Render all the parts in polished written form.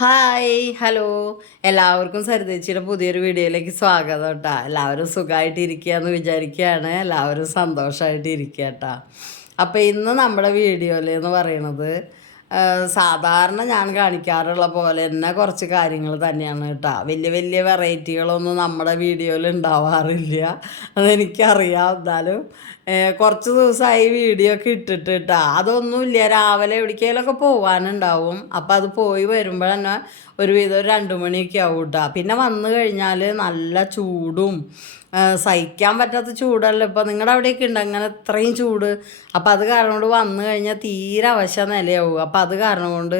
Hi hello എല്ലാവർക്കും സരിതേച്ചിയുടെ പുതിയൊരു വീഡിയോയിലേക്ക് സ്വാഗതം കേട്ടോ. എല്ലാവരും സുഖമായിട്ടിരിക്കുക എന്ന് വിചാരിക്കുകയാണ്. എല്ലാവരും സന്തോഷമായിട്ട് ഇരിക്കുക കേട്ടോ. അപ്പോൾ ഇന്ന് നമ്മുടെ വീഡിയോയിൽ എന്ന് പറയണത് സാധാരണ ഞാൻ കാണിക്കാറുള്ള പോലെ തന്നെ കുറച്ച് കാര്യങ്ങൾ തന്നെയാണ് കേട്ടോ. വലിയ വലിയ വെറൈറ്റികളൊന്നും നമ്മുടെ വീഡിയോയിൽ ഉണ്ടാവാറില്ല, അതെനിക്കറിയാം. എന്നാലും കുറച്ച് ദിവസമായി വീഡിയോ ഒക്കെ ഇട്ടിട്ട് കേട്ടോ. അതൊന്നുമില്ല, രാവിലെ എവിടേക്കെങ്കിലുമൊക്കെ പോകാനുണ്ടാവും. അപ്പം അത് പോയി വരുമ്പോൾ തന്നെ ഒരുവിധം 2 മണിയൊക്കെ ആവും കേട്ടോ. പിന്നെ വന്നു കഴിഞ്ഞാൽ നല്ല ചൂടും സഹിക്കാൻ പറ്റാത്ത ചൂടല്ല. ഇപ്പം നിങ്ങളുടെ അവിടെയൊക്കെ ഉണ്ട് അങ്ങനെ ഇത്രയും ചൂട്. അപ്പം അത് കാരണം കൊണ്ട് വന്നു കഴിഞ്ഞാൽ തീരെ അവശ നിലയാവും. അപ്പം അത് കാരണം കൊണ്ട്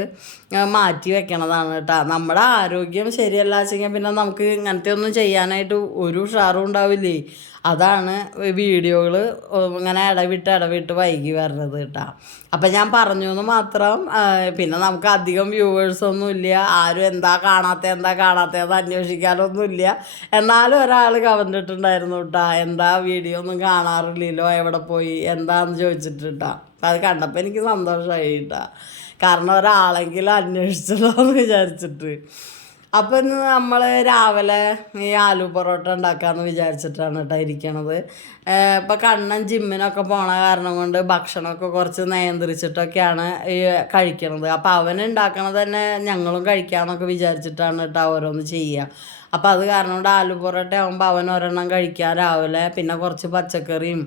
മാറ്റി വെക്കണതാണ് കേട്ടോ. നമ്മുടെ ആരോഗ്യം ശരിയല്ല വെച്ചെങ്കിൽ പിന്നെ നമുക്ക് ഇങ്ങനത്തെ ഒന്നും ചെയ്യാനായിട്ട് ഒരു ഉഷാറും ഉണ്ടാവില്ലേ. അതാണ് വീഡിയോകൾ ഇങ്ങനെ ഇടവിട്ട് വൈകി വരുന്നത് കേട്ടോ. അപ്പം ഞാൻ പറഞ്ഞു എന്ന് മാത്രം. പിന്നെ നമുക്ക് അധികം വ്യൂവേഴ്സൊന്നും ഇല്ല. ആരും എന്താ കാണാത്തതെന്ന് അന്വേഷിക്കാനൊന്നുമില്ല. എന്നാലും ഒരാൾ കമൻ്റ് ഇട്ടിട്ടുണ്ടായിരുന്നു കേട്ടോ, എന്താ വീഡിയോ ഒന്നും കാണാറില്ലല്ലോ, എവിടെ പോയി എന്താന്ന് ചോദിച്ചിട്ട് കേട്ടോ. അത് കണ്ടപ്പോൾ എനിക്ക് സന്തോഷമായി കേട്ടോ. കാരണം ഒരാളെങ്കിലും അന്വേഷിച്ചല്ലോ എന്ന് വിചാരിച്ചിട്ട്. അപ്പം ഇന്ന് നമ്മൾ രാവിലെ ഈ ആലു പൊറോട്ട ഉണ്ടാക്കാമെന്ന് വിചാരിച്ചിട്ടാണ് കേട്ടോ ഇരിക്കണത്. ഇപ്പം കണ്ണൻ ജിമ്മിനൊക്കെ പോണ കാരണം കൊണ്ട് ഭക്ഷണമൊക്കെ കുറച്ച് നിയന്ത്രിച്ചിട്ടൊക്കെയാണ് ഈ കഴിക്കണത്. അപ്പം അവൻ ഉണ്ടാക്കണത് തന്നെ ഞങ്ങളും കഴിക്കാമെന്നൊക്കെ വിചാരിച്ചിട്ടാണ് കേട്ടോ ഓരോന്ന് ചെയ്യുക. അപ്പം അത് കാരണം കൊണ്ട് ആലു പൊറോട്ട ആകുമ്പോൾ അവൻ ഒരെണ്ണം കഴിക്കാൻ രാവിലെ, പിന്നെ കുറച്ച് പച്ചക്കറിയും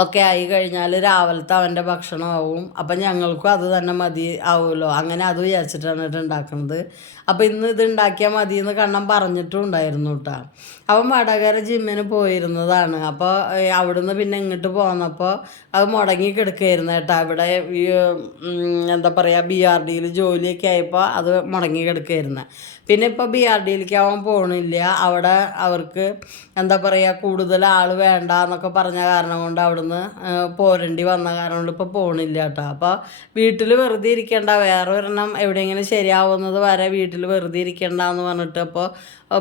ഒക്കെ ആയി കഴിഞ്ഞാൽ രാവിലത്തെ അവൻ്റെ ഭക്ഷണമാവും. അപ്പം ഞങ്ങൾക്കും അത് തന്നെ മതി ആവുമല്ലോ. അങ്ങനെ അത് വിചാരിച്ചിട്ടാണ് കേട്ടോ ഉണ്ടാക്കുന്നത്. അപ്പം ഇന്ന് ഇത് ഉണ്ടാക്കിയാൽ മതി എന്ന് കണ്ണൻ പറഞ്ഞിട്ടും ഉണ്ടായിരുന്നു കേട്ടോ. അവൻ വടകര ജിമ്മിന് പോയിരുന്നതാണ്. അപ്പോൾ അവിടുന്ന് പിന്നെ ഇങ്ങോട്ട് പോന്നപ്പോൾ അത് മുടങ്ങി കിടക്കുകയായിരുന്നു കേട്ടോ. ഇവിടെ എന്താ പറയുക, BRDയിൽ ജോലിയൊക്കെ ആയപ്പോൾ അത് മുടങ്ങി കിടക്കുകയായിരുന്നു. പിന്നെ ഇപ്പോൾ BRDയിലേക്ക് അവൻ പോകണില്ല. അവിടെ അവർക്ക് എന്താ പറയുക, കൂടുതൽ ആൾ വേണ്ട എന്നൊക്കെ പറഞ്ഞ കാരണം കൊണ്ട് അവിടുന്ന് പോരേണ്ടി വന്ന കാരണം കൊണ്ട് ഇപ്പോൾ പോകണില്ല കേട്ടോ. അപ്പോൾ വീട്ടിൽ വെറുതെ ഇരിക്കേണ്ട, വേറെ ഒരെണ്ണം എവിടെയെങ്കിലും ശരിയാവുന്നത് വരെ വീട്ടിൽ വെറുതെ ഇരിക്കേണ്ട എന്ന് പറഞ്ഞിട്ട് അപ്പോൾ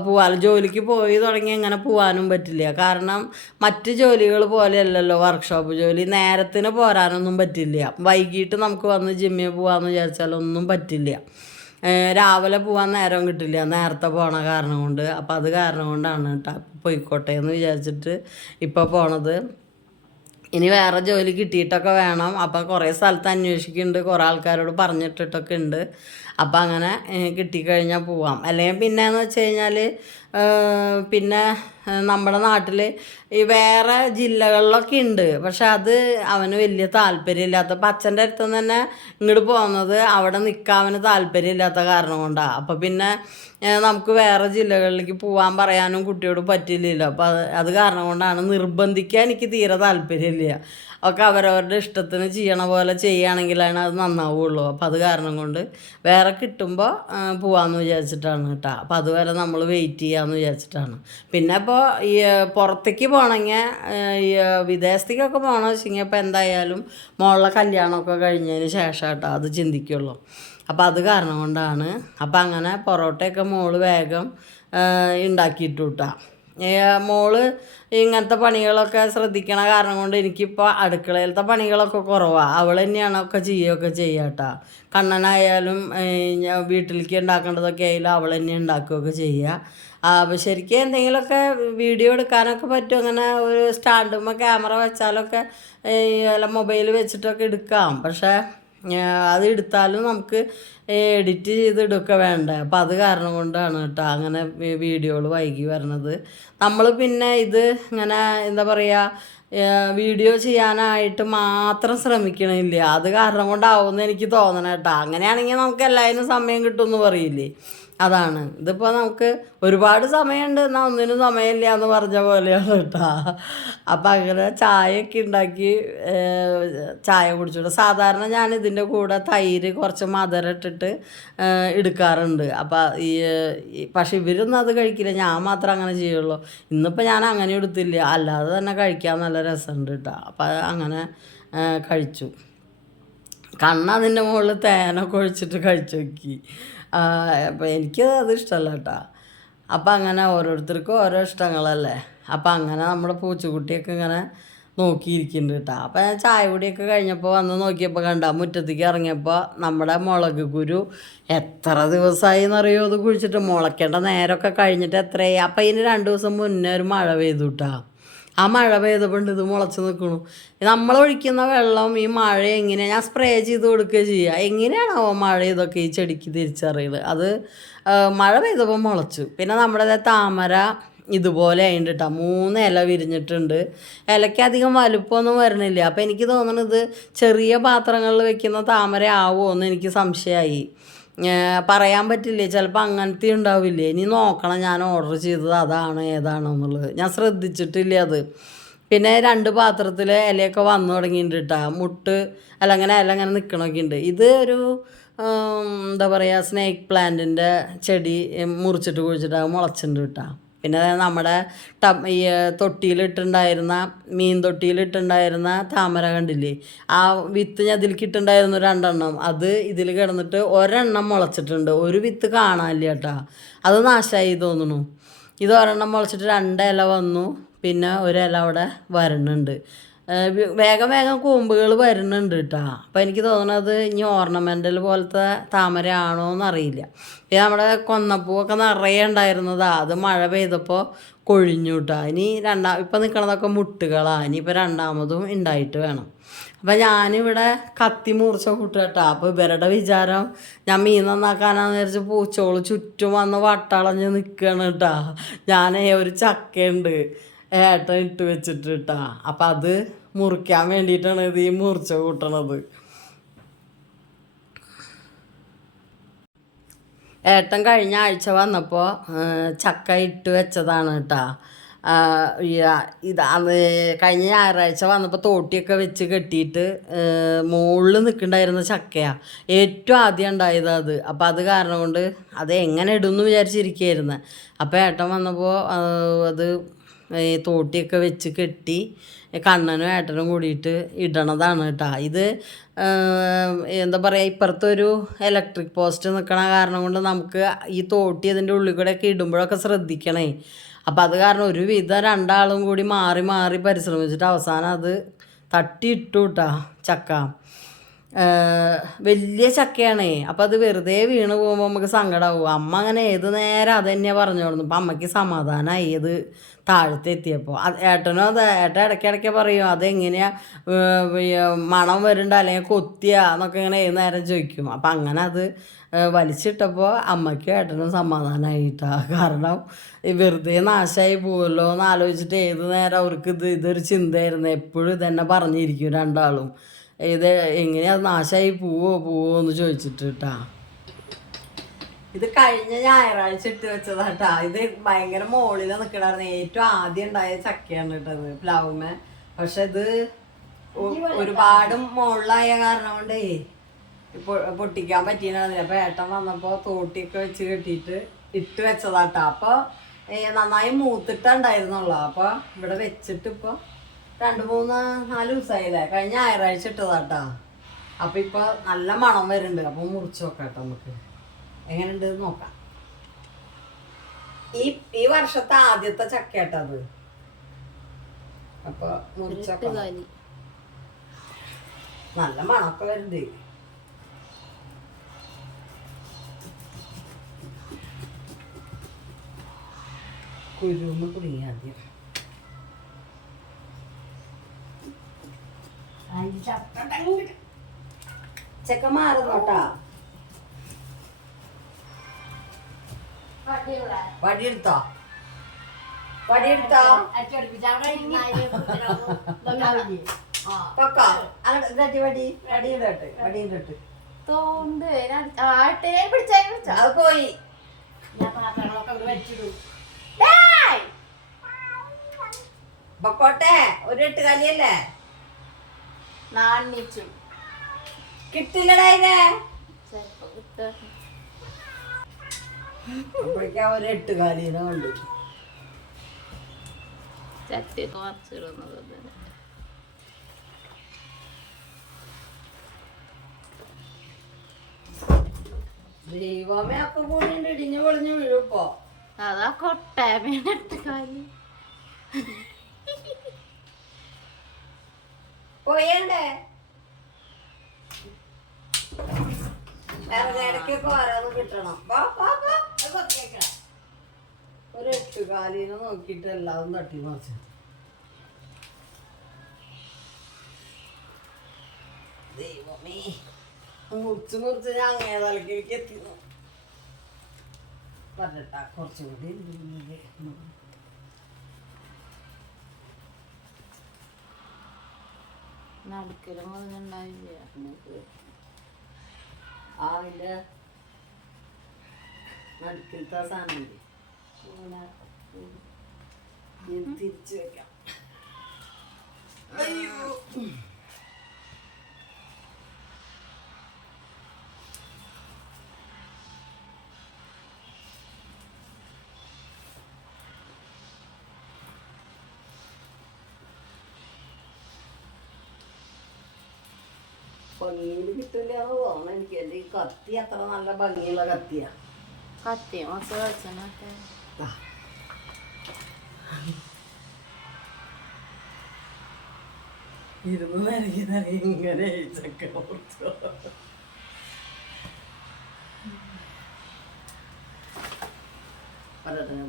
പോവാൻ ജോലിക്ക് പോയി തുടങ്ങി അങ്ങനെ പോകാനും പറ്റില്ല. കാരണം മറ്റ് ജോലികൾ പോലെയല്ലല്ലോ വർക്ക്ഷോപ്പ് ജോലി, നേരത്തിന് പോരാനൊന്നും പറ്റില്ല. വൈകിട്ട് നമുക്ക് വന്ന് ജിമ്മിൽ പോകാമെന്ന് വിചാരിച്ചാലൊന്നും പറ്റില്ല. രാവിലെ പോകാൻ നേരം കിട്ടില്ല, നേരത്തെ പോണ കാരണം കൊണ്ട്. അപ്പം അത് കാരണം കൊണ്ടാണ് കേട്ടോ പോയിക്കോട്ടെ എന്ന് വിചാരിച്ചിട്ട് ഇപ്പോൾ പോണത്. ഇനി വേറെ ജോലി കിട്ടിയിട്ടൊക്കെ വേണം. അപ്പം കുറേ സ്ഥലത്ത് അന്വേഷിക്കുന്നുണ്ട്, കുറേ ആൾക്കാരോട് പറഞ്ഞിട്ടിട്ടൊക്കെ ഉണ്ട്. അപ്പം അങ്ങനെ കിട്ടിക്കഴിഞ്ഞാൽ പോവാം. അല്ലെങ്കിൽ പിന്നെയെന്ന് വെച്ച് കഴിഞ്ഞാൽ പിന്നെ നമ്മുടെ നാട്ടിൽ ഈ വേറെ ജില്ലകളിലൊക്കെ ഉണ്ട്. പക്ഷെ അത് അവന് വലിയ താല്പര്യമില്ലാത്ത, അപ്പം അച്ഛൻ്റെ അടുത്ത് നിന്ന് തന്നെ ഇങ്ങോട്ട് പോകുന്നത് അവിടെ നിൽക്കാൻ അവന് താല്പര്യമില്ലാത്ത കാരണം കൊണ്ടാണ്. അപ്പം പിന്നെ നമുക്ക് വേറെ ജില്ലകളിലേക്ക് പോകാൻ പറയാനും കുട്ടിയോട് പറ്റില്ലല്ലോ. അപ്പം അത് കാരണം കൊണ്ടാണ്. നിർബന്ധിക്കാൻ എനിക്ക് തീരെ താല്പര്യമില്ല. ഒക്കെ അവരവരുടെ ഇഷ്ടത്തിന് ചെയ്യണ പോലെ ചെയ്യുകയാണെങ്കിലാണ് അത് നന്നാവുള്ളൂ. അപ്പം അത് കാരണം കൊണ്ട് വേറെ കിട്ടുമ്പോൾ പോകാമെന്ന് വിചാരിച്ചിട്ടാണ് കേട്ടോ. അപ്പം അതുവരെ നമ്മൾ വെയിറ്റ് ചെയ്യാമെന്ന് വിചാരിച്ചിട്ടാണ്. പിന്നെ ഇപ്പോൾ ഈ പുറത്തേക്ക് പോകണമെങ്കിൽ ഈ വിദേശത്തേക്കൊക്കെ പോകണമെന്ന് വെച്ചെങ്കിൽ ഇപ്പോൾ എന്തായാലും മോളുടെ കല്യാണമൊക്കെ കഴിഞ്ഞതിന് ശേഷം കേട്ടോ അത് ചിന്തിക്കുള്ളൂ. അപ്പം അത് കാരണം കൊണ്ടാണ്. അപ്പം അങ്ങനെ പൊറോട്ടയൊക്കെ മോള് വേഗം ഉണ്ടാക്കിയിട്ടു കേട്ടോ. മോള് ഇങ്ങനത്തെ പണികളൊക്കെ ശ്രദ്ധിക്കണ കാരണം കൊണ്ട് എനിക്കിപ്പോൾ അടുക്കളയിലത്തെ പണികളൊക്കെ കുറവാണ്. അവൾ തന്നെയാണ് ഒക്കെ ചെയ്യുകയൊക്കെ ചെയ്യുക കേട്ടോ. കണ്ണനായാലും വീട്ടിലേക്ക് ഉണ്ടാക്കേണ്ടതൊക്കെ ആയാലും അവൾ തന്നെ ഉണ്ടാക്കുകയൊക്കെ ചെയ്യുക. അപ്പോൾ ശരിക്കും എന്തെങ്കിലുമൊക്കെ വീഡിയോ എടുക്കാനൊക്കെ പറ്റും. അങ്ങനെ ഒരു സ്റ്റാൻഡുമ്പോൾ ക്യാമറ വെച്ചാലൊക്കെ അല്ല മൊബൈൽ വെച്ചിട്ടൊക്കെ എടുക്കാം. പക്ഷേ അത് എടുത്താലും നമുക്ക് എഡിറ്റ് ചെയ്തിടൊക്കെ വേണ്ടേ. അപ്പം അത് കാരണം കൊണ്ടാണ് കേട്ടോ അങ്ങനെ വീഡിയോകൾ വൈകി വരണത്. നമ്മൾ പിന്നെ ഇത് ഇങ്ങനെ എന്താ പറയുക, വീഡിയോ ചെയ്യാനായിട്ട് മാത്രം ശ്രമിക്കണില്ല. അത് കാരണം കൊണ്ടാവുമെന്ന് എനിക്ക് തോന്നണം കേട്ടോ. അങ്ങനെയാണെങ്കിൽ നമുക്ക് എല്ലാവരും സമയം കിട്ടുമെന്ന് പറയില്ലേ, അതാണ്. ഇതിപ്പോൾ നമുക്ക് ഒരുപാട് സമയമുണ്ട്, എന്നാൽ ഒന്നിനും സമയമില്ല എന്ന് പറഞ്ഞ പോലെയാണ് കേട്ടോ. അപ്പം അങ്ങനെ ചായയൊക്കെ ഉണ്ടാക്കി ചായ കുടിച്ചിട്ട് സാധാരണ ഞാൻ ഇതിൻ്റെ കൂടെ തൈര് കുറച്ച് മധുരം ഇട്ടിട്ട് എടുക്കാറുണ്ട്. അപ്പം പക്ഷെ ഇവരൊന്നും അത് കഴിക്കില്ല, ഞാൻ മാത്രം അങ്ങനെ ചെയ്യുള്ളൂ. ഇന്നിപ്പോൾ ഞാൻ അങ്ങനെ എടുത്തില്ല, അല്ലാതെ തന്നെ കഴിക്കാൻ നല്ല രസമുണ്ട് കേട്ടോ. അപ്പം അങ്ങനെ കഴിച്ചു. കണ്ണതിൻ്റെ മുകളിൽ തേനൊക്കെ ഒഴിച്ചിട്ട് കഴിച്ചു നോക്കി. അപ്പോൾ എനിക്ക് അത് ഇഷ്ടമല്ല കേട്ടോ. അപ്പം അങ്ങനെ ഓരോരുത്തർക്കും ഓരോ ഇഷ്ടങ്ങളല്ലേ. അപ്പം അങ്ങനെ നമ്മുടെ പൂച്ചക്കുട്ടിയൊക്കെ ഇങ്ങനെ നോക്കിയിരിക്കുന്നുണ്ട് കേട്ടോ. അപ്പം ഞാൻ ചായ കുടിയൊക്കെ കഴിഞ്ഞപ്പോൾ വന്ന് നോക്കിയപ്പോൾ കണ്ട മുറ്റത്തേക്ക് ഇറങ്ങിയപ്പോൾ നമ്മുടെ മുളക് കുരു എത്ര ദിവസമായി എന്നറിയോ അത് കുഴിച്ചിട്ട്, മുളയ്ക്കേണ്ട നേരമൊക്കെ കഴിഞ്ഞിട്ട് എത്രയായി. അപ്പം ഇതിന് 2 ദിവസം മുന്നേ ഒരു മഴ പെയ്തു കേട്ടോ. ആ മഴ പെയ്തപ്പോൾ ഇത് മുളച്ച് നിൽക്കണു. നമ്മളൊഴിക്കുന്ന വെള്ളം ഈ മഴ എങ്ങനെയാണ്, ഞാൻ സ്പ്രേ ചെയ്ത് കൊടുക്കുക ചെയ്യുക, എങ്ങനെയാണോ മഴ ഇതൊക്കെ ഈ ചെടിക്ക് തിരിച്ചറിയുന്നത്. അത് മഴ പെയ്തപ്പോൾ മുളച്ചു. പിന്നെ നമ്മുടെ താമര ഇതുപോലെ ആയിട്ട് കേട്ടോ, 3 ഇല വിരിഞ്ഞിട്ടുണ്ട്. ഇലയ്ക്ക് അധികം വലുപ്പമൊന്നും വരണില്ല. അപ്പോൾ എനിക്ക് തോന്നണത് ചെറിയ പാത്രങ്ങളിൽ വെക്കുന്ന താമര ആവുമോ എന്ന് എനിക്ക് സംശയമായി. പറയാൻ പറ്റില്ലേ, ചിലപ്പോൾ അങ്ങനത്തെ ഉണ്ടാവില്ലേ. ഇനി നോക്കണം ഞാൻ ഓർഡർ ചെയ്തത് അതാണ് ഏതാണോ എന്നുള്ളത്, ഞാൻ ശ്രദ്ധിച്ചിട്ടില്ല അത്. പിന്നെ 2 പാത്രത്തിൽ ഇലയൊക്കെ വന്നു തുടങ്ങിയിട്ടുണ്ട് കേട്ടോ. അല്ല അങ്ങനെ ഇല അങ്ങനെ നിൽക്കണമൊക്കെ ഉണ്ട്. ഇത് ഒരു എന്താ പറയുക, സ്നേക്ക് പ്ലാന്റിൻ്റെ ചെടി മുറിച്ചിട്ട് കുഴിച്ചിട്ട് അത് മുളച്ചിട്ടുണ്ട് കേട്ടോ. പിന്നെ നമ്മുടെ ഈ തൊട്ടിയിലിട്ടുണ്ടായിരുന്ന മീൻ തൊട്ടിയിലിട്ടുണ്ടായിരുന്ന താമര കണ്ടില്ലേ, ആ വിത്ത് ഞാൻ ഇതിലേക്ക് ഇട്ടുണ്ടായിരുന്നു 2 എണ്ണം. അത് ഇതിൽ കിടന്നിട്ട് 1 എണ്ണം മുളച്ചിട്ടുണ്ട്, ഒരു വിത്ത് കാണാനില്ല കേട്ടോ. അത് നാശമായി തോന്നുന്നു. ഇത് 1 എണ്ണം മുളച്ചിട്ട് 2 ഇല വന്നു, പിന്നെ 1 ഇല അവിടെ വരണുണ്ട്. വേഗം വേഗം കൂമ്പുകൾ വരുന്നുണ്ട് കേട്ടോ. അപ്പോൾ എനിക്ക് തോന്നുന്നത് ഇനി ഓർണമെൻ്റൽ പോലത്തെ താമര ആണോ എന്നറിയില്ല. പിന്നെ നമ്മുടെ കൊന്നപ്പൂവൊക്കെ നിറയെ ഉണ്ടായിരുന്നതാ, അത് മഴ പെയ്തപ്പോൾ കൊഴിഞ്ഞു കേട്ടോ. ഇനി ഇപ്പം നിൽക്കണതൊക്കെ മുട്ടുകളാണ്, ഇനിയിപ്പോൾ 2ാമതും ഉണ്ടായിട്ട് വേണം. അപ്പം ഞാനിവിടെ കത്തി മൂർച്ച കൂട്ടുക കേട്ടോ. അപ്പോൾ ഇവരുടെ വിചാരം ഞാൻ മീൻ നന്നാക്കാനാന്ന് വിചാരിച്ച് പൂച്ചോള് ചുറ്റും വന്ന് വട്ടളഞ്ഞ് നിൽക്കുകയാണ് കേട്ടോ. ഞാൻ ഒരു ചക്കയുണ്ട് ഏട്ടൻ ഇട്ട് വെച്ചിട്ട് കേട്ടോ. അപ്പം അത് മുറിക്കാൻ വേണ്ടിയിട്ടാണ് ഇത് ഈ മൂർച്ച കൂട്ടണത്. ഏട്ടൻ കഴിഞ്ഞ ആഴ്ച വന്നപ്പോൾ ചക്ക ഇട്ട് വെച്ചതാണ് കേട്ടോ. കഴിഞ്ഞ ഞായറാഴ്ച വന്നപ്പോൾ തോട്ടിയൊക്കെ വെച്ച് കെട്ടിയിട്ട് മുകളിൽ നിൽക്കണ്ടായിരുന്ന ചക്കയാണ് ഏറ്റവും ആദ്യം ഉണ്ടായത് അത്. അപ്പോൾ അത് കാരണം കൊണ്ട് അത് എങ്ങനെ ഇടുമെന്ന് വിചാരിച്ചിരിക്കുകയായിരുന്നു. അപ്പോൾ ഏട്ടൻ വന്നപ്പോൾ അത് തോട്ടിയൊക്കെ വെച്ച് കെട്ടി കണ്ണനും ഏട്ടനും കൂടിയിട്ട് ഇടണതാണ് കേട്ടോ. ഇത് എന്താ പറയുക, ഇപ്പുറത്തൊരു ഇലക്ട്രിക് പോസ്റ്റ് നിൽക്കണ കാരണം കൊണ്ട് നമുക്ക് ഈ തോട്ടി അതിൻ്റെ ഉള്ളിൽ കൂടെയൊക്കെ ഇടുമ്പോഴൊക്കെ ശ്രദ്ധിക്കണേ. അപ്പം അത് കാരണം ഒരുവിധം 2 ആളും കൂടി മാറി മാറി പരിശ്രമിച്ചിട്ട് അവസാനം അത് തട്ടിയിട്ടു കേട്ടോ ചക്ക. വലിയ ചക്കയാണേ. അപ്പം അത് വെറുതെ വീണ് പോകുമ്പോൾ നമുക്ക് സങ്കടമാവും. അമ്മ അങ്ങനെ ഏത് നേരം അത് തന്നെയാണ് പറഞ്ഞോളൂ. അപ്പം അമ്മയ്ക്ക് സമാധാനമായി അത് താഴത്തെത്തിയപ്പോൾ. ഏട്ടനും അത് ഏട്ടൻ ഇടയ്ക്കിടയ്ക്ക് പറയും അതെങ്ങനെയാണ് മണം വരുന്നുണ്ട് അല്ലെങ്കിൽ കൊത്തിയാ എന്നൊക്കെ ഇങ്ങനെ ഏത് നേരം ചോദിക്കും. അപ്പം അങ്ങനെ അത് വലിച്ചിട്ടപ്പോൾ അമ്മയ്ക്കും ഏട്ടനും സമാധാനമായിട്ടാണ്. കാരണം വെറുതെ നാശമായി പോവുമല്ലോ എന്ന് ആലോചിച്ചിട്ട് ഏത് നേരം അവർക്ക് ഇതൊരു ചിന്തയായിരുന്നു. എപ്പോഴും ഇതന്നെ പറഞ്ഞിരിക്കും 2 ആളും. ഇത് എങ്ങനെയാണ് നാശമായി പോവോ എന്ന് ചോദിച്ചിട്ട് കേട്ടാ. ഇത് കഴിഞ്ഞ ഞായറാഴ്ച ഇട്ട് വെച്ചതാട്ടാ. ഇത് ഭയങ്കര മുകളിൽ നിൽക്കണായിരുന്നു. ഏറ്റവും ആദ്യം ഉണ്ടായ ചക്കയാണ് കേട്ടത് പ്ലാവുമ്മേ. പക്ഷെ ഇത് ഒരുപാട് മുകളിലായ കാരണം കൊണ്ടേ പൊട്ടിക്കാൻ പറ്റിയിട്ടുണ്ടായിരുന്നില്ല. അപ്പോൾ ഏട്ടൻ വന്നപ്പോൾ തോട്ടിയൊക്കെ വെച്ച് കെട്ടിയിട്ട് ഇട്ട് വെച്ചതാട്ടാ. അപ്പോൾ നന്നായി മൂത്തിട്ടുണ്ടായിരുന്നുള്ളൂ. അപ്പോൾ ഇവിടെ വെച്ചിട്ട് ഇപ്പോൾ 2-3-4 ദിവസമായില്ലേ. കഴിഞ്ഞ ഞായറാഴ്ച ഇട്ടതാട്ടാ. അപ്പോൾ ഇപ്പോൾ നല്ല മണം വരുന്നുണ്ട്. അപ്പോൾ മുറിച്ച് നോക്കാം കേട്ടോ, നമുക്ക് എങ്ങനെയുണ്ട് നോക്കാം. ഈ വർഷത്തെ ആദ്യത്തെ ചക്കയാട്ടത്. അപ്പോൾ മുറിച്ചൊക്കെ നല്ല മണമൊക്കെ വരുന്നുണ്ട്. കുരുന്ന് കുടുങ്ങി ആദ്യം. ചക്ക മാറുന്നോട്ടാ. വടിയെടുത്തോ വടിയെടുത്തോ വടിയിടട്ട് അത് പോയി. പൊക്കോട്ടെ, ഒരു 8 കാലിയല്ലേ കിട്ടില്ലടാ. അപ്പോഴേക്കാ ഒരു 8 കാലീനെ കണ്ടു. ദൈവമേ, ഒക്കെ കൂടി ഇടിഞ്ഞു പൊളിഞ്ഞു വീഴുപ്പോ. അതാ കൊട്ടേമേന 8 കാലി. പോയണ്ടേ ഇടയ്ക്കൊക്കെ ഓരോന്ന് കിട്ടണം. ഒരു 8 കാലിനെ നോക്കിയിട്ട് എല്ലാതും തട്ടി മറിച്ചു. ദൈവമേ, മുറിച്ച് ഞാൻ അങ്ങനെ തലക്കേക്ക് എത്തിന്നു. പറഞ്ഞിട്ടാ കുറച്ചും കൂടി നടുക്കലും അതിനുണ്ടാവില്ല. അതിൻ്റെ നടുക്കലത്തെ സാധനം തിരിച്ചു വെക്കാം. ഭംഗിയിൽ കിട്ടില്ല എന്ന് തോന്നുന്നു എനിക്ക്. എൻ്റെ ഈ കത്തി അത്ര നല്ല ഭംഗിയുള്ള കത്തിയാ. കത്തി മൊത്ത വെച്ചനൊക്കെ ഇരുന്ന് നിരങ്ങി ഇങ്ങനെ ചക്ക മുറിച്ചോ.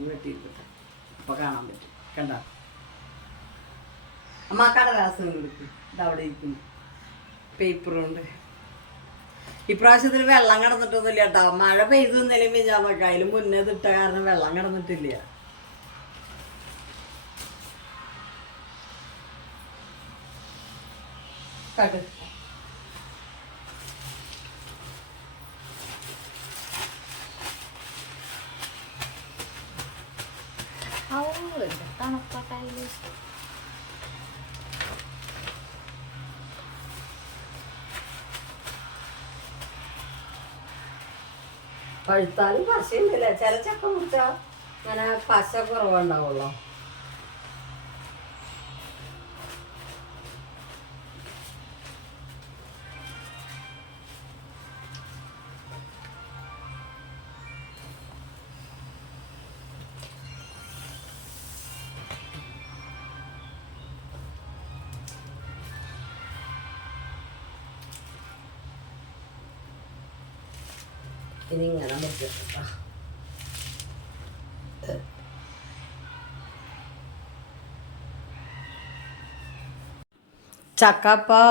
വെട്ടിയിട്ട് അപ്പൊ കാണാൻ പറ്റും. കണ്ട അമ്മ കടലാസം കൊടുക്കും. ഇതവിടെ ഇരിക്കുന്നു പേപ്പർ കൊണ്ട്. ഇപ്രാവശ്യത്തിൽ വെള്ളം കിടന്നിട്ടൊന്നുമില്ല കേട്ടോ. മഴ പെയ്തു നിലയും വെച്ചാന്നൊക്കെ അതിലും മുന്നേ ഇട്ട കാരണം വെള്ളം കിടന്നിട്ടില്ല. കട് തണുപ്പട്ടായില് പഴുത്താലും പശയുണ്ടല്ല. ചില ചക്ക മുറിച്ചാ അങ്ങനെ പശ കുറവുണ്ടാവുള്ളൂ. ഇനി ഇങ്ങനെ പറ്റും. ചക്ക അപ്പോൾ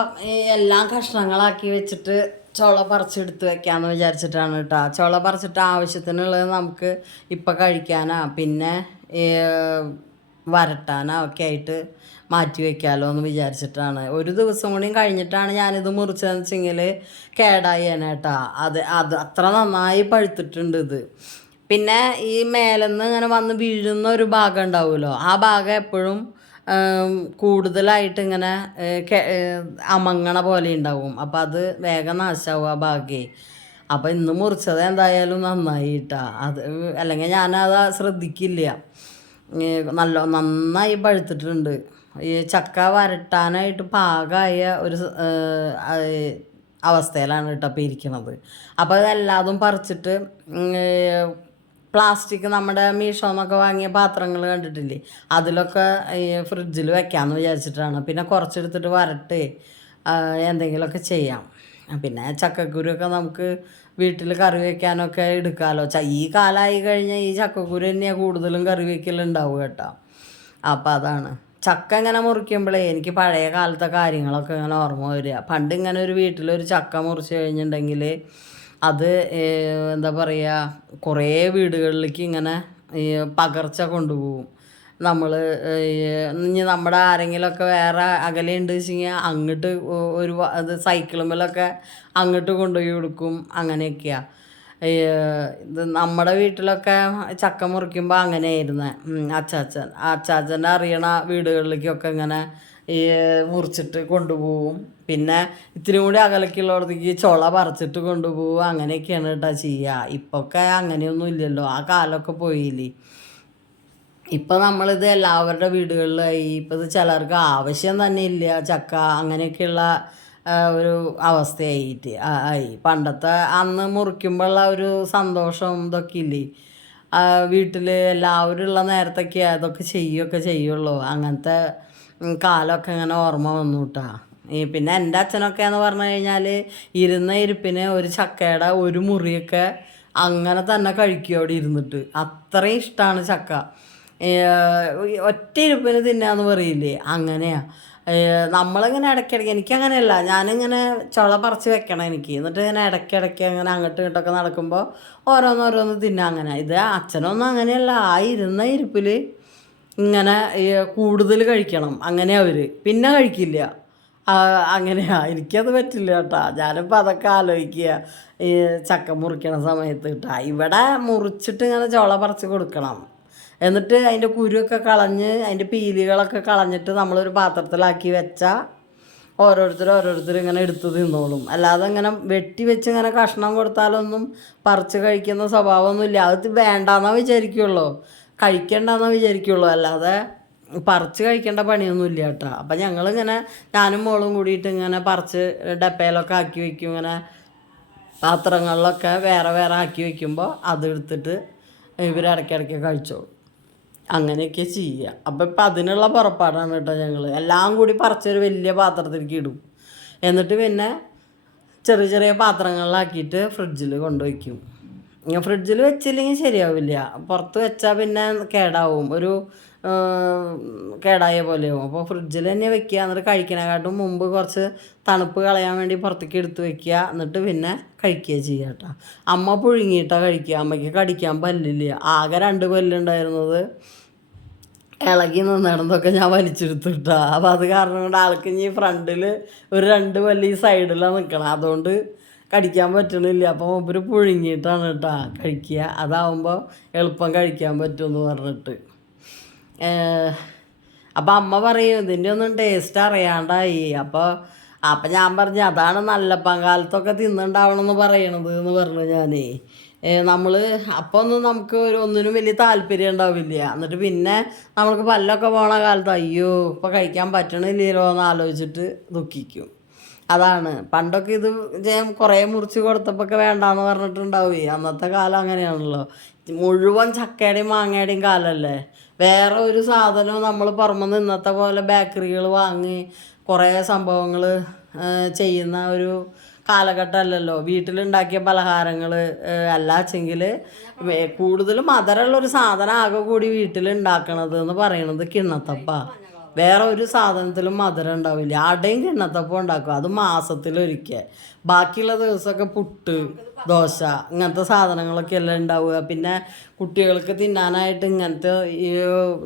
എല്ലാം കഷ്ണങ്ങളാക്കി വെച്ചിട്ട് ചുള പറിച്ചെടുത്ത് വെക്കാമെന്ന് വിചാരിച്ചിട്ടാണ് കേട്ടോ. ചുള പറിച്ചിട്ട് ആവശ്യത്തിനുള്ളത് നമുക്ക് ഇപ്പം കഴിക്കാനാ പിന്നെ വരട്ടാനാ ഒക്കെ ആയിട്ട് മാറ്റി വയ്ക്കാമല്ലോ എന്ന് വിചാരിച്ചിട്ടാണ്. ഒരു ദിവസം കൂടിയും കഴിഞ്ഞിട്ടാണ് ഞാനിത് മുറിച്ചതെന്ന് വെച്ചെങ്കിൽ കേടായേനേട്ടാ. അത് അത്ര നന്നായി പഴുത്തിട്ടുണ്ട് ഇത്. പിന്നെ ഈ മേലെന്ന് ഇങ്ങനെ വന്ന് വീഴുന്ന ഒരു ഭാഗം ഉണ്ടാവുമല്ലോ, ആ ഭാഗം എപ്പോഴും കൂടുതലായിട്ട് ഇങ്ങനെ അമങ്ങണ പോലെ ഉണ്ടാവും. അപ്പം അത് വേഗം നാശമാവും ആ ഭാഗേ. അപ്പം ഇന്ന് മുറിച്ചത് എന്തായാലും നന്നായി കേട്ടാ. അത് അല്ലെങ്കിൽ ഞാനത് ശ്രദ്ധിക്കില്ല. നന്നായി പഴുത്തിട്ടുണ്ട്. ഈ ചക്ക വരട്ടാനായിട്ട് പാകമായ ഒരു അവസ്ഥയിലാണ് കേട്ടോ അപ്പോൾ ഇരിക്കുന്നത്. അപ്പോൾ അതെല്ലാതും പറിച്ചിട്ട് പ്ലാസ്റ്റിക് നമ്മുടെ മീഷോന്നൊക്കെ വാങ്ങിയ പാത്രങ്ങൾ കണ്ടിട്ടില്ലേ, അതിലൊക്കെ ഈ ഫ്രിഡ്ജിൽ വെക്കാമെന്ന് വിചാരിച്ചിട്ടാണ്. പിന്നെ കുറച്ചെടുത്തിട്ട് വരട്ട് എന്തെങ്കിലുമൊക്കെ ചെയ്യാം. പിന്നെ ചക്കക്കുരുവൊക്കെ നമുക്ക് വീട്ടിൽ കറി വയ്ക്കാനൊക്കെ എടുക്കാമല്ലോ. ഈ കാലമായി കഴിഞ്ഞാൽ ഈ ചക്കക്കുരു തന്നെയാണ് കൂടുതലും കറി വയ്ക്കലുണ്ടാവും കേട്ടോ. അപ്പം അതാണ്. ചക്ക ഇങ്ങനെ മുറിക്കുമ്പോഴേ എനിക്ക് പഴയ കാലത്തെ കാര്യങ്ങളൊക്കെ ഇങ്ങനെ ഓർമ്മ വരിക. പണ്ട് ഇങ്ങനെ ഒരു വീട്ടിലൊരു ചക്ക മുറിച്ച് കഴിഞ്ഞിട്ടുണ്ടെങ്കിൽ അത് എന്താ പറയുക, കുറേ വീടുകളിലേക്ക് ഇങ്ങനെ പകർച്ച കൊണ്ടുപോകും. നമ്മൾ ഇനി നമ്മുടെ ആരെങ്കിലുമൊക്കെ വേറെ അകലെയുണ്ട് വെച്ചെങ്കിൽ അങ്ങോട്ട് ഒരു അത് സൈക്കിളുമ്മലൊക്കെ അങ്ങോട്ട് കൊണ്ടുപോയി കൊടുക്കും. അങ്ങനെയൊക്കെയാണ്. ഇത് നമ്മുടെ വീട്ടിലൊക്കെ ചക്ക മുറിക്കുമ്പോൾ അങ്ങനെയായിരുന്നു. അച്ചാച്ചൻ്റെ അറിയണ വീടുകളിലേക്കൊക്കെ ഇങ്ങനെ ഈ മുറിച്ചിട്ട് കൊണ്ടുപോകും. പിന്നെ ഇത്തിരി കൂടി അകലേക്കുള്ളടത്തേക്ക് ചുള പറിച്ചിട്ട് കൊണ്ടുപോകും. അങ്ങനെയൊക്കെയാണ് കേട്ടോ ചെയ്യുക. ഇപ്പൊക്കെ അങ്ങനെയൊന്നും ഇല്ലല്ലോ, ആ കാലമൊക്കെ പോയില്ലേ. ഇപ്പം നമ്മളിത് എല്ലാവരുടെ വീടുകളിലായി. ഇപ്പം ഇത് ചിലർക്ക് ആവശ്യം തന്നെ ഇല്ല ചക്ക, അങ്ങനെയൊക്കെയുള്ള ഒരു അവസ്ഥയായിട്ട് ആയി. പണ്ടത്തെ അന്ന് മുറിക്കുമ്പോഴുള്ള ഒരു സന്തോഷം ഇതൊക്കെ ഇല്ലേ, വീട്ടിൽ എല്ലാവരും ഉള്ള നേരത്തൊക്കെ അതൊക്കെ ചെയ്യുകയൊക്കെ ചെയ്യുള്ളൂ. അങ്ങനത്തെ കാലമൊക്കെ ഇങ്ങനെ ഓർമ്മ വന്നു കേട്ടാ. പിന്നെ എൻ്റെ അച്ഛനൊക്കെ എന്ന് പറഞ്ഞു കഴിഞ്ഞാൽ ഇരുന്ന ഇരിപ്പിന് ഒരു ചക്കയുടെ ഒരു മുറിയൊക്കെ അങ്ങനെ തന്നെ കഴിക്കും അവിടെ ഇരുന്നിട്ട്. അത്രയും ഇഷ്ടമാണ് ചക്ക. ഒറ്റ ഇരിപ്പിന് തിന്നാന്ന് പറയില്ലേ, അങ്ങനെയാ. നമ്മളിങ്ങനെ ഇടയ്ക്കിടയ്ക്ക്, എനിക്കങ്ങനെയല്ല, ഞാനിങ്ങനെ ചുള പറിച്ച് വെക്കണം എനിക്ക്. എന്നിട്ട് ഇങ്ങനെ ഇടയ്ക്കിടയ്ക്ക് അങ്ങനെ അങ്ങോട്ടും ഇങ്ങോട്ടൊക്കെ നടക്കുമ്പോൾ ഓരോന്നോരോന്ന് തിന്നാം. അങ്ങനെ ഇത് അച്ഛനൊന്നും അങ്ങനെയല്ല, ആ ഇരുന്ന ഇരിപ്പിൽ ഇങ്ങനെ കൂടുതൽ കഴിക്കണം. അങ്ങനെ അവർ പിന്നെ കഴിക്കില്ല. അങ്ങനെയാ. എനിക്കത് പറ്റില്ല കേട്ടോ. ഞാനിപ്പോൾ അതൊക്കെ ആലോചിക്കുക ഈ ചക്ക മുറിക്കണ സമയത്ത് കേട്ടോ. ഇവിടെ മുറിച്ചിട്ട് ഇങ്ങനെ ചുള പറിച്ച് കൊടുക്കണം. എന്നിട്ട് അതിൻ്റെ കുരുവൊക്കെ കളഞ്ഞ് അതിൻ്റെ പീലികളൊക്കെ കളഞ്ഞിട്ട് നമ്മളൊരു പാത്രത്തിലാക്കി വെച്ചാൽ ഓരോരുത്തർ ഇങ്ങനെ എടുത്ത് തിന്നോളും. അല്ലാതെ ഇങ്ങനെ വെട്ടി വെച്ച് ഇങ്ങനെ കഷ്ണം കൊടുത്താലൊന്നും പറിച്ച് കഴിക്കുന്ന സ്വഭാവമൊന്നുമില്ല. അത് വേണ്ടാന്നേ വിചാരിക്കുള്ളൂ, കഴിക്കണ്ടെന്നേ വിചാരിക്കുള്ളൂ. അല്ലാതെ പറിച്ച് കഴിക്കേണ്ട പണിയൊന്നുമില്ല കേട്ടോ. അപ്പം ഞങ്ങളിങ്ങനെ ഞാനും മോളും കൂടിയിട്ട് ഇങ്ങനെ പറിച്ച് ഡപ്പയിലൊക്കെ ആക്കി വയ്ക്കും. ഇങ്ങനെ പാത്രങ്ങളിലൊക്കെ വേറെ വേറെ ആക്കി വയ്ക്കുമ്പോൾ അതെടുത്തിട്ട് ഇവരിടയ്ക്കിടയ്ക്ക് കഴിച്ചോളും. അങ്ങനെയൊക്കെ ചെയ്യുക. അപ്പം ഇപ്പം അതിനുള്ള പുറപ്പാടാണ് കേട്ടോ. ഞങ്ങൾ എല്ലാം കൂടി പറിച്ചൊരു വലിയ പാത്രത്തിലേക്ക് ഇടും. എന്നിട്ട് പിന്നെ ചെറിയ ചെറിയ പാത്രങ്ങളിലാക്കിയിട്ട് ഫ്രിഡ്ജിൽ കൊണ്ടുവയ്ക്കും. ഫ്രിഡ്ജിൽ വെച്ചില്ലെങ്കിൽ ശരിയാവില്ല. പുറത്ത് വെച്ചാൽ പിന്നെ കേടാവും, ഒരു കേടായ പോലെയാവും. അപ്പോൾ ഫ്രിഡ്ജിൽ തന്നെ വെക്കുക. എന്നിട്ട് കഴിക്കണേക്കാട്ടും മുമ്പ് കുറച്ച് തണുപ്പ് കളയാൻ വേണ്ടി പുറത്തേക്ക് എടുത്ത് വെക്കുക. എന്നിട്ട് പിന്നെ കഴിക്കുക ചെയ്യുക കേട്ടോ. അമ്മ പുഴുങ്ങിയിട്ടാണ് കഴിക്കുക. അമ്മയ്ക്ക് കടിക്കാൻ പല്ലില്ല. ആകെ 2 പല്ലുണ്ടായിരുന്നത് ഇളകി നിന്നിടന്നൊക്കെ ഞാൻ വലിച്ചെടുത്തു കിട്ടുക. അപ്പോൾ അത് കാരണം കൊണ്ട് ആൾക്ക് ഇനി ഫ്രണ്ടിൽ ഒരു 2 പല്ല് ഈ സൈഡിലാണ് നിൽക്കണം. അതുകൊണ്ട് കടിക്കാൻ പറ്റണില്ല. അപ്പോൾ മൂപ്പര് പുഴുങ്ങിയിട്ടാണ് കേട്ടോ കഴിക്കുക. അതാവുമ്പോൾ എളുപ്പം കഴിക്കാൻ പറ്റുമെന്ന് പറഞ്ഞിട്ട്. അപ്പം അമ്മ പറയും ഇതിൻ്റെ ഒന്നും ടേസ്റ്റ് അറിയാണ്ടായി. അപ്പോൾ ഞാൻ പറഞ്ഞു അതാണ് നല്ല പങ്കാലത്തൊക്കെ തിന്നുണ്ടാവണമെന്ന് പറയണത് എന്ന് പറഞ്ഞു ഞാനേ. നമ്മൾ അപ്പോൾ ഒന്നും നമുക്ക് ഒന്നിനും വലിയ താല്പര്യം ഉണ്ടാവില്ല. എന്നിട്ട് പിന്നെ നമ്മൾക്ക് പല്ലൊക്കെ പോണ കാലത്ത് അയ്യോ ഇപ്പോൾ കഴിക്കാൻ പറ്റണില്ലല്ലോ എന്ന് ആലോചിച്ചിട്ട് ദുഃഖിക്കും. അതാണ്. പണ്ടൊക്കെ ഇത് കുറേ മുറിച്ച് കൊടുത്തപ്പോൾ ഒക്കെ വേണ്ടാന്ന് പറഞ്ഞിട്ടുണ്ടാവേ. അന്നത്തെ കാലം അങ്ങനെയാണല്ലോ. മുഴുവൻ ചക്കയുടെയും മാങ്ങയുടെയും കാലമല്ലേ. വേറെ ഒരു സാധനവും നമ്മൾ പുറമെ ഇന്നത്തെ പോലെ ബേക്കറികൾ വാങ്ങി കുറേ സംഭവങ്ങൾ ചെയ്യുന്ന ഒരു കാലഘട്ടമല്ലല്ലോ. വീട്ടിലുണ്ടാക്കിയ പലഹാരങ്ങൾ അല്ല വെച്ചെങ്കിൽ കൂടുതലും മധുരമുള്ളൊരു സാധനം ആകെ കൂടി വീട്ടിലുണ്ടാക്കണത് എന്ന് പറയണത് കിണ്ണത്തപ്പ. വേറെ ഒരു സാധനത്തിലും മധുരം ഉണ്ടാവില്ല. അടയും കിണ്ണത്തപ്പം ഉണ്ടാക്കും, അത് മാസത്തിലൊരിക്കൽ. ബാക്കിയുള്ള ദിവസമൊക്കെ പുട്ട്, ദോശ, ഇങ്ങനത്തെ സാധനങ്ങളൊക്കെ എല്ലാം ഉണ്ടാവുക. പിന്നെ കുട്ടികൾക്ക് തിന്നാനായിട്ട് ഇങ്ങനത്തെ ഈ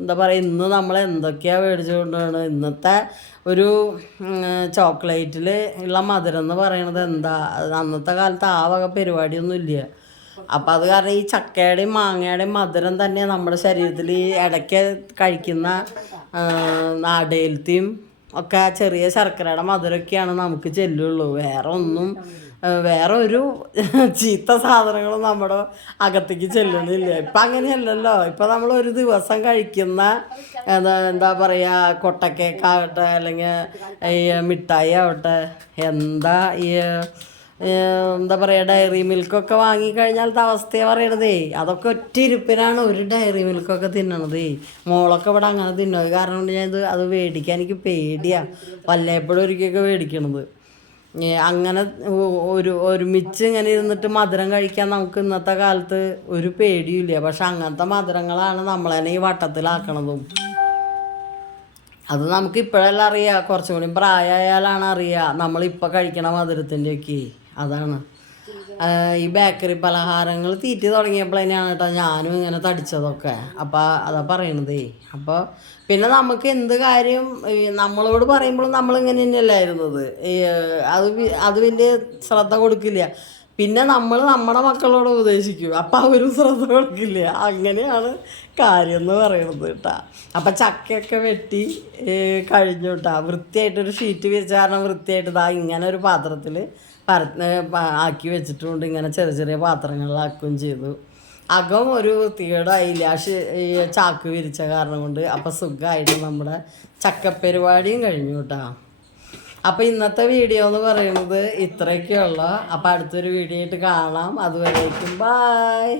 എന്താ പറയുക, ഇന്ന് നമ്മൾ എന്തൊക്കെയാണ് മേടിച്ചു കൊണ്ടുപോകണം. ഇന്നത്തെ ഒരു ചോക്ലേറ്റിൽ ഉള്ള മധുരം എന്ന് പറയണത് എന്താ, അന്നത്തെ കാലത്ത് ആ വക പരിപാടിയൊന്നും ഇല്ല. അപ്പം അത് കാരണം ഈ ചക്കയുടെയും മാങ്ങയുടെയും മധുരം തന്നെ നമ്മുടെ ശരീരത്തിൽ ഈ ഇടയ്ക്ക് കഴിക്കുന്ന നാടയിലത്തെയും ഒക്കെ ചെറിയ ശർക്കരയുടെ മധുരമൊക്കെയാണ് നമുക്ക് ചെല്ലുള്ളൂ. വേറെ ഒരു ചീത്ത സാധനങ്ങളും നമ്മുടെ അകത്തേക്ക് ചെല്ലണില്ല. ഇപ്പം അങ്ങനെയല്ലല്ലോ. ഇപ്പം നമ്മൾ ഒരു ദിവസം കഴിക്കുന്ന എന്താ പറയുക, കൊട്ടക്കേക്കാവട്ടെ അല്ലെങ്കിൽ ഈ മിഠായി ആവട്ടെ, എന്താ പറയുക, ഡയറി മിൽക്കൊക്കെ വാങ്ങിക്കഴിഞ്ഞാലത്തെ അവസ്ഥയാണ് പറയണതേ. അതൊക്കെ ഒറ്റ ഇരിപ്പിനാണ് ഒരു ഡയറി മിൽക്കൊക്കെ തിന്നണതേ. മോളൊക്കെ ഇവിടെ അങ്ങനെ തിന്നത് കാരണം കൊണ്ട് ഞാൻ അത് മേടിക്കാൻ എനിക്ക് പേടിയാണ്. വല്ലപ്പോഴും ഒരിക്കലൊക്കെ മേടിക്കണത്. അങ്ങനെ ഒരുമിച്ച് ഇങ്ങനെ ഇരുന്നിട്ട് മധുരം കഴിക്കാൻ നമുക്ക് ഇന്നത്തെ കാലത്ത് ഒരു പേടിയില്ല. പക്ഷെ അങ്ങനത്തെ മധുരങ്ങളാണ് നമ്മളെന്നെ ഈ വട്ടത്തിലാക്കണതും. അത് നമുക്ക് ഇപ്പോഴെല്ലാം അറിയാം, കുറച്ചും കൂടി പ്രായമായാലാണ് അറിയുക നമ്മളിപ്പോൾ കഴിക്കണ മധുരത്തിൻ്റെയൊക്കെ. അതാണ് ഈ ബേക്കറി പലഹാരങ്ങൾ തീറ്റി തുടങ്ങിയപ്പോൾ തന്നെയാണ് കേട്ടോ ഞാനും ഇങ്ങനെ തടിച്ചതൊക്കെ. അപ്പോൾ അതാ പറയണതേ. അപ്പോൾ പിന്നെ നമുക്ക് എന്ത് കാര്യം നമ്മളോട് പറയുമ്പോഴും നമ്മളിങ്ങനെ തന്നെയല്ലായിരുന്നത്. അത് വലിയ ശ്രദ്ധ കൊടുക്കില്ല. പിന്നെ നമ്മൾ നമ്മുടെ മക്കളോട് ഉപദേശിക്കും, അപ്പം അവരും ശ്രദ്ധ കൊടുക്കില്ല. അങ്ങനെയാണ് കാര്യം എന്ന് പറയണത് കേട്ടോ. അപ്പം ചക്കയൊക്കെ വെട്ടി കഴിഞ്ഞു കേട്ടോ. വൃത്തിയായിട്ടൊരു ഷീറ്റ് വിരിച്ച കാരണം വൃത്തിയായിട്ട് ഇങ്ങനെ ഒരു പാത്രത്തിൽ ആക്കി വെച്ചിട്ടുണ്ട്. ഇങ്ങനെ ചെറിയ ചെറിയ പാത്രങ്ങളിലാക്കുകയും ചെയ്തു. അകം ഒരു വൃത്തികേടായില്ല ഈ ചാക്ക് വിരിച്ച കാരണം കൊണ്ട്. അപ്പം സുഖമായിട്ട് നമ്മുടെ ചക്കപ്പരിപാടിയും കഴിഞ്ഞു കേട്ടോ. അപ്പോൾ ഇന്നത്തെ വീഡിയോ എന്ന് പറയുന്നത് ഇത്രയൊക്കെയുള്ള. അപ്പോൾ അടുത്തൊരു വീഡിയോ ആയിട്ട് കാണാം. അതുവരേക്കും ബായ്.